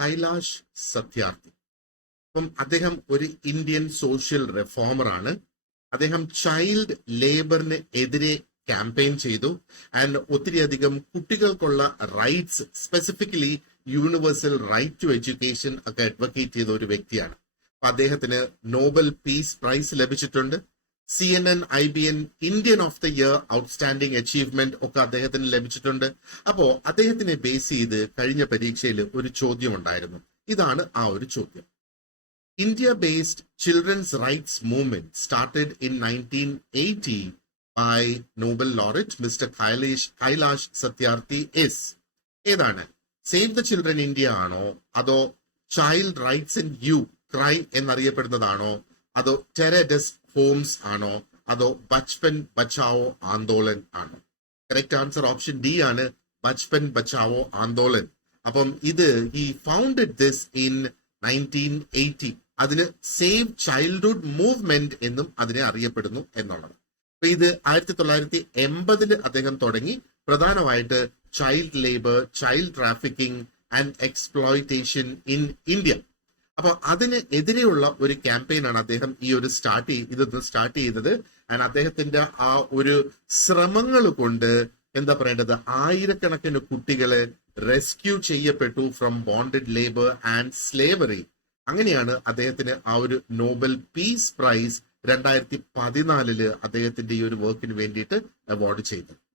കൈലാഷ് സത്യാർത്ഥി. അപ്പം അദ്ദേഹം ഒരു ഇന്ത്യൻ സോഷ്യൽ റിഫോമർ ആണ്. അദ്ദേഹം ചൈൽഡ് ലേബറിന് എതിരെ ക്യാമ്പയിൻ ചെയ്തു. ആൻഡ് ഒത്തിരിയധികം കുട്ടികൾക്കുള്ള rights, specifically universal right to education ഒക്കെ അഡ്വക്കേറ്റ് ചെയ്ത ഒരു വ്യക്തിയാണ്. അപ്പൊ അദ്ദേഹത്തിന് നോബൽ പീസ് പ്രൈസ് ലഭിച്ചിട്ടുണ്ട്. CNN IBN Indian of the year outstanding achievement ഒക്കെ അദ്ദേഹത്തിന് ലഭിച്ചിട്ടുണ്ട്. അപ്പോ അദ്ദേഹത്തിനെ ബേസ് ചെയ്ത് കഴിഞ്ഞ പരീക്ഷയിൽ ഒരു ചോദ്യം ഉണ്ടായിരുന്നു. ഇതാണ് ആ ഒരു ചോദ്യം. India-based children's rights movement started in 1980 by Nobel laureate Mr. Kailash Satyarthi is ഏതാണ്? സേവ് ദ ചിൽഡ്രൻ ഇന്ത്യ ആണോ, അതോ child rights in you CRY എന്നറിയപ്പെടുന്നതാണോ, അതോ ടെററിസ്റ്റ് ഹോംസ് ആണോ, അതോ ബച്പൻ ബച്ചാവോ ആന്തോളൻ ആണോ? കറക്റ്റ് ആൻസർ ഓപ്ഷൻ ഡി ആണ്, ബച്പൻ ബച്ചാവോ ആന്തോളൻ. അപ്പം ഇത് ഈ ഫൗണ്ടഡ് ദിസ് ഇൻ 1980. അതിന് സേവ് ചൈൽഡ്ഹുഡ് മൂവ്മെന്റ് എന്നും അതിനെ അറിയപ്പെടുന്നു എന്നുള്ളത്. അപ്പൊ ഇത് 1980 അദ്ദേഹം തുടങ്ങി. പ്രധാനമായിട്ട് child labour, child trafficking and exploitation in India. അപ്പൊ അതിന് എതിരെയുള്ള ഒരു ക്യാമ്പയിനാണ് അദ്ദേഹം ഈ ഒരു സ്റ്റാർട്ട് ചെയ്തത്. ആൻഡ് അദ്ദേഹത്തിന്റെ ആ ഒരു ശ്രമങ്ങൾ കൊണ്ട് എന്താ പറയേണ്ടത്, ആയിരക്കണക്കിന് കുട്ടികളെ റെസ്ക്യൂ ചെയ്യപ്പെട്ടു from bonded labour and slavery. അങ്ങനെയാണ് അദ്ദേഹത്തിന് ആ ഒരു നോബൽ പീസ് പ്രൈസ് 2014 അദ്ദേഹത്തിന്റെ ഈ ഒരു വർക്കിന് വേണ്ടിയിട്ട് അവാർഡ് ചെയ്തത്.